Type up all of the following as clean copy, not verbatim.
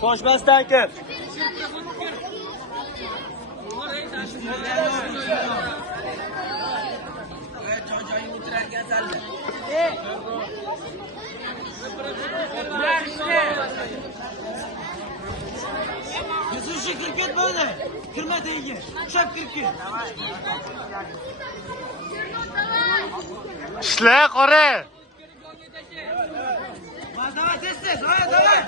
Shoshmasdan kir. Joy-joyga o'tirarkan salla. Yusufchi kirib ket bo'ldi. Kirma deyga. Ushab kirib ket. Ishla, qora. Давай, tez-tez. Давай.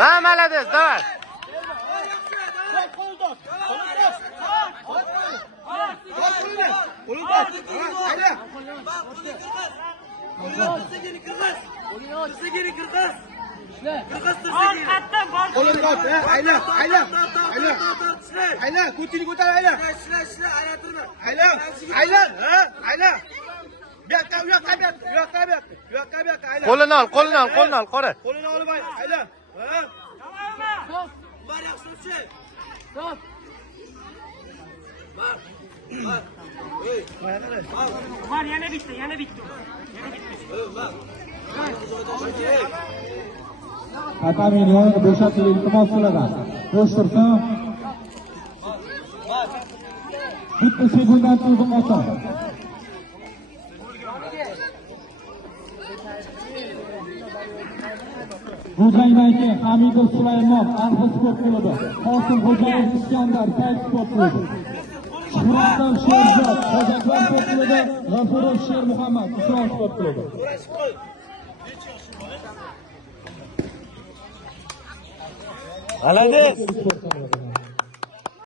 Ha, malades, давай. Ayla, ko'tini ko'tar ayla. Ayla. Bu yoqqa ayla. Qo'lini ol, qora. Qo'lini olib ayla. Var yaxshisi. Stop. Var, yana bitti. Atamiryon bo'shatilib iltimos qilaman. Bo'sh tursin. Bitta sekundan so'ng ochar. Xo'jayinaki Hamidov Sulaymon Arxa sport klubi, Qosim Xo'jayev Iskandar Kayf sport klubi, Shuhratov Sherzod Qo'zaklar sport klubi, G'afurov Sher Muhammad Islom sport klubi. Malades.